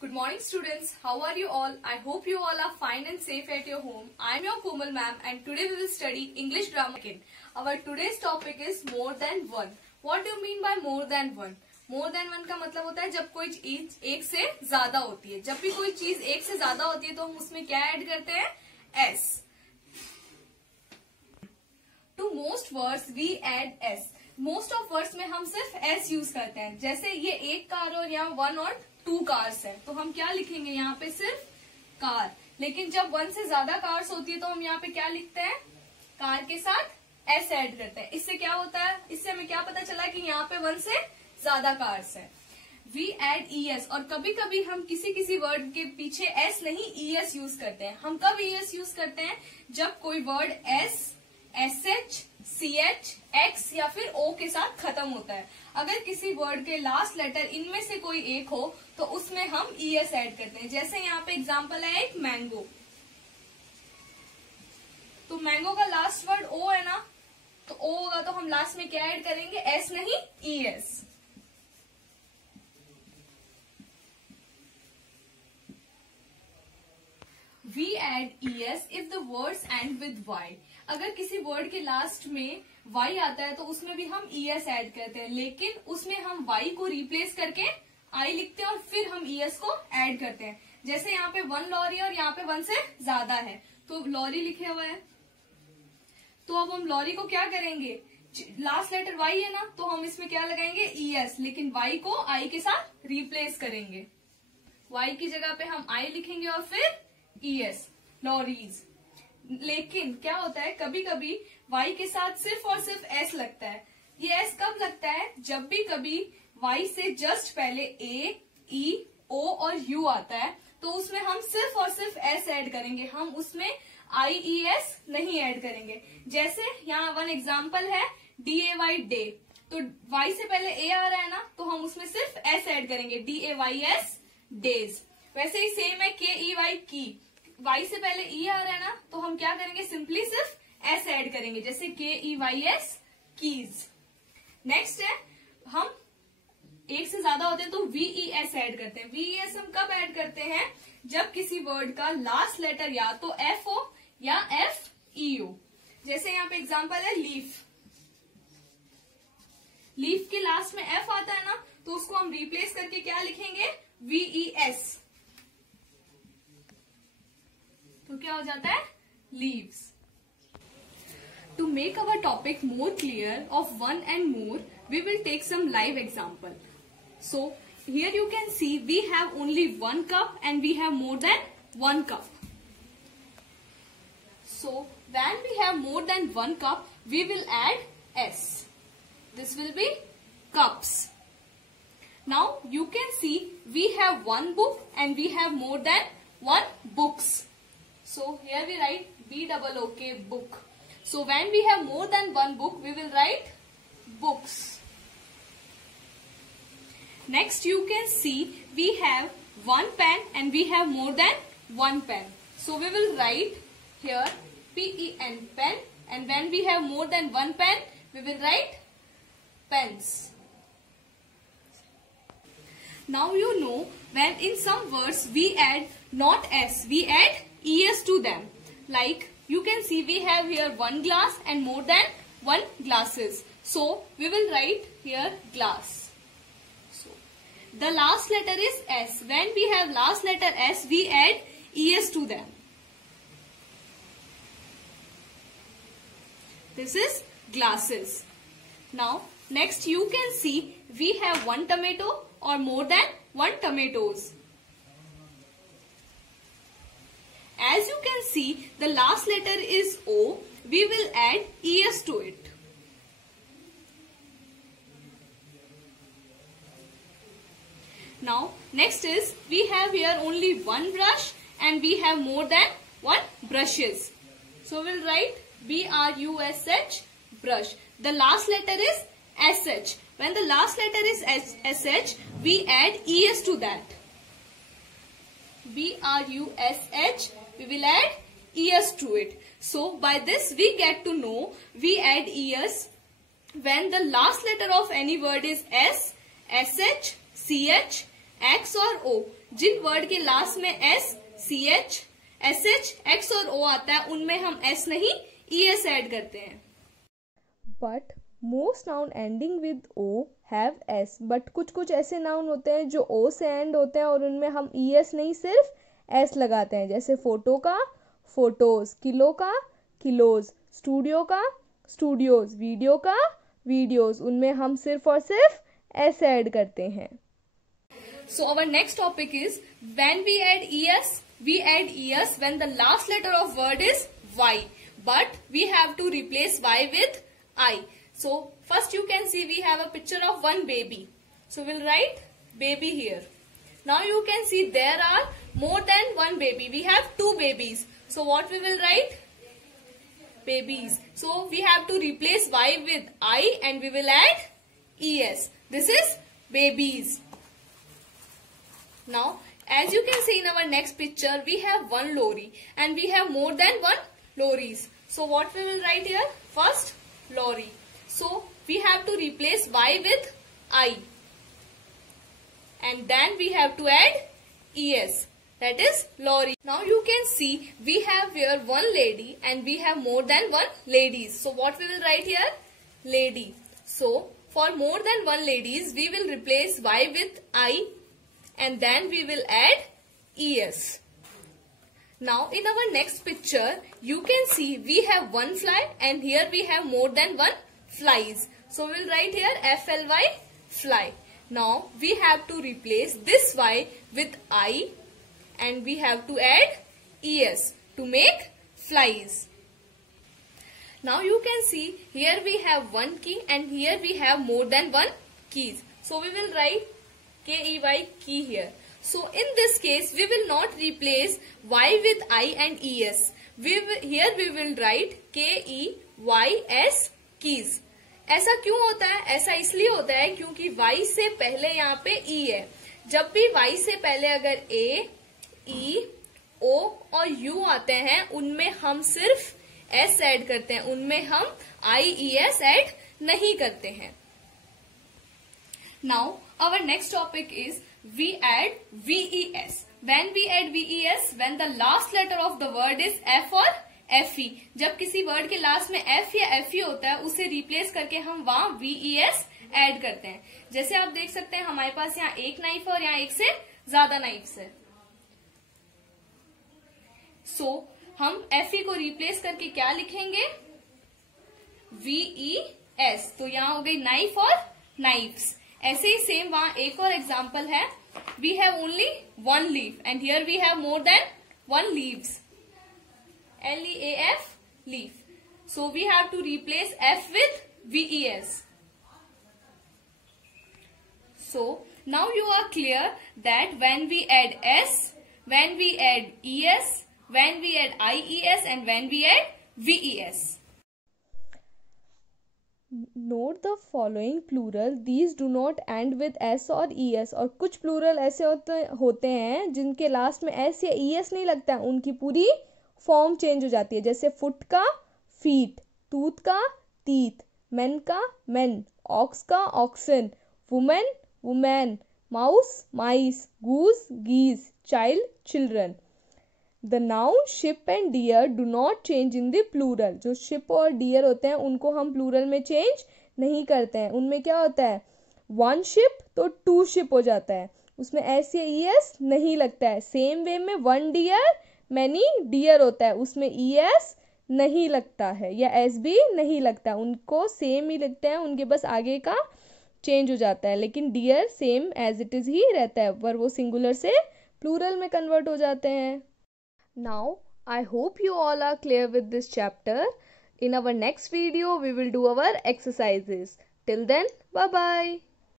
Good morning students, how are you all? I hope you all are fine and safe at your home. I am your Komal ma'am and today we will study English grammar again. Our today's topic is more than one. What do you mean by more than one? More than one का मतलब होता है जब कोई चीज एक से ज्यादा होती है. जब भी कोई चीज एक से ज्यादा होती है तो हम उसमें क्या ऐड करते हैं? S. To most words we add S. Most of words में हम सिर्फ S यूज करते हैं. जैसे ये एक कार और यहाँ वन और टू कार्स है तो हम क्या लिखेंगे यहाँ पे? सिर्फ कार. लेकिन जब वन से ज्यादा कार्स होती है तो हम यहाँ पे क्या लिखते हैं? कार के साथ S ऐड करते हैं. इससे क्या होता है? इससे हमें क्या पता चला कि यहाँ पे वन से ज्यादा कार्स है. वी एड ES और कभी कभी हम किसी वर्ड के पीछे S नहीं ES यूज करते हैं. हम कब ES यूज करते हैं? जब कोई word S, SH, CH, X या फिर O के साथ खत्म होता है. अगर किसी वर्ड के लास्ट लेटर इनमें से कोई एक हो तो उसमें हम ES ऐड करते हैं. जैसे यहाँ पे एग्जांपल है एक मैंगो. तो मैंगो का लास्ट वर्ड O है ना, तो O होगा तो हम लास्ट में क्या ऐड करेंगे? S नहीं ES. We add ES if the words end with Y. अगर किसी वर्ड के लास्ट में Y आता है तो उसमें भी हम ES ऐड करते हैं, लेकिन उसमें हम Y को रिप्लेस करके I लिखते हैं और फिर हम ES को ऐड करते हैं. जैसे यहाँ पे वन लॉरी और यहाँ पे वन से ज्यादा है तो लॉरी लिखे हुआ है, तो अब हम लॉरी को क्या करेंगे? लास्ट लेटर Y है ना, तो हम इसमें क्या लगाएंगे? ES, लेकिन Y को I के साथ रिप्लेस करेंगे. Y की जगह पे हम I लिखेंगे और फिर ES, लॉरीज. लेकिन क्या होता है, कभी कभी Y के साथ सिर्फ और सिर्फ S लगता है. ये S कब लगता है? जब भी कभी Y से जस्ट पहले A, E, O और U आता है तो उसमें हम सिर्फ और सिर्फ S ऐड करेंगे. हम उसमें IES नहीं ऐड करेंगे. जैसे यहाँ वन एग्जाम्पल है DAY, डे. तो Y से पहले A आ रहा है ना, तो हम उसमें सिर्फ S ऐड करेंगे, DAYS, डेज. वैसे ही सेम है KEY, की. Y से पहले E आ रहा है ना, तो हम क्या करेंगे? सिंपली सिर्फ S ऐड करेंगे, जैसे KEYS, कीज. नेक्स्ट है, हम एक से ज्यादा होते हैं तो VES ऐड करते हैं. VES हम कब ऐड करते हैं? जब किसी वर्ड का लास्ट लेटर या तो F हो या FE हो. जैसे यहाँ पे एग्जांपल है लीफ. लीफ के लास्ट में F आता है ना, तो उसको हम रिप्लेस करके क्या लिखेंगे? VES. तो क्या हो जाता है? Leaves. To make our topic more clear of one and more, we will take some live example. So here you can see we have only one cup and we have more than one cup. So when we have more than one cup, we will add S. This will be cups. Now you can see we have one book and we have more than one books. So here we write BOOK, book. So when we have more than one book, we will write books. Next you can see we have one pen and we have more than one pen. So we will write here PEN, pen, and when we have more than one pen, we will write pens. Now you know when in some words we add not S, we add ES to them. Like you can see we have here one glass and more than one glasses. So we will write here glass. So the last letter is S. When we have last letter S, we add ES to them. This is glasses. Now next you can see we have one tomato or more than one tomatoes. As you can see, the last letter is O. We will add ES to it. Now, next is we have here only one brush and we have more than one brushes. So, we will write BRUSH, brush. The last letter is SH. When the last letter is SH, we add ES to that. BRUSH, we will add ES to it. So by this we get to know we add ES when the last letter of any word is S, SH, CH, X और O, जिन word के last में S, C H, S H, X और O आता है उनमें हम S नहीं ई एस ऐड करते हैं. But most noun ending with O have S. But कुछ कुछ ऐसे नाउन होते हैं जो ओ से एंड होते हैं और उनमें हम ई एस नहीं सिर्फ एस लगाते हैं. जैसे फोटो का फोटोज, किलो का किलोज, स्टूडियो का स्टूडियोज, वीडियो का वीडियोज, उनमें हम सिर्फ और सिर्फ एस ऐड करते हैं. So our next topic is when we add es, we add es when the last letter of word is y, but we have to replace y with I. So first you can see we have a picture of one baby. So we'll write baby here. Now you can see there are more than one baby. We have two babies. So what we will write? Babies. So we have to replace y with I and we will add es. This is babies. Now, as you can see in our next picture, we have one lorry and we have more than one lorries. So, what we will write here? First, lorry. So, we have to replace y with I. And then we have to add es. That is lorry. Now, you can see we have here one lady and we have more than one ladies. So, what we will write here? Lady. So, for more than one ladies, we will replace y with I. And then we will add es. Now in our next picture, you can see we have one fly and here we have more than one flies. So we'll write here FLY, fly. Now we have to replace this y with I and we have to add es to make flies. Now you can see here we have one key and here we have more than one keys. So we will write KEY, key here. So in this case we will not replace y with I and es. Here we will write KEYS, keys. ऐसा क्यों होता है? ऐसा इसलिए होता है क्योंकि y से पहले यहाँ पे e है. जब भी y से पहले अगर a, e, o और u आते हैं उनमें हम सिर्फ s ऐड करते हैं, उनमें हम IES ऐड नहीं करते हैं. Now our next topic is we add VES. When we add VES, when the last letter of the word is F or FE. जब किसी वर्ड के लास्ट में F या FE होता है उसे रिप्लेस करके हम वहां VES ऐड करते हैं. जैसे आप देख सकते हैं हमारे पास यहाँ एक नाइफ है और यहाँ एक से ज्यादा नाइफ्स है. सो हम FE को रिप्लेस करके क्या लिखेंगे? VES. तो यहाँ हो गई नाइफ और नाइफ्स. ऐसे ही सेम वहां एक और एग्जाम्पल है. We have only one leaf and here we have more than one leaves. LEAF, leaf. So we have to replace F with VES. So now you are clear that when we add S, when we add ES, when we add IES and when we add VES. Note the following plural, these do not end with S और E S. और कुछ plural ऐसे होते हैं जिनके last में S या E S नहीं लगता है, उनकी पूरी फॉर्म चेंज हो जाती है. जैसे फुट का फीट, टूथ का टीथ, मैन का मैन, ऑक्स का oxen, woman women, mouse mice, goose geese, child children. The noun sheep and deer do not change in the plural. जो शिप और डियर होते हैं उनको हम प्लूरल में चेंज नहीं करते हैं. उनमें क्या होता है? वन शिप तो टू शिप हो जाता है, उसमें एस या ई एस नहीं लगता है. सेम वे में वन डियर मैनी डियर होता है, उसमें ई एस नहीं लगता है या एस भी नहीं लगता है. उनको सेम ही लगता है, उनके बस आगे का चेंज हो जाता है. लेकिन dear same as it is ही रहता है, पर वो सिंगुलर से प्लूरल में कन्वर्ट हो जाते हैं. Now, I hope you all are clear with this chapter. In our next video, we will do our exercises. Till then, bye-bye.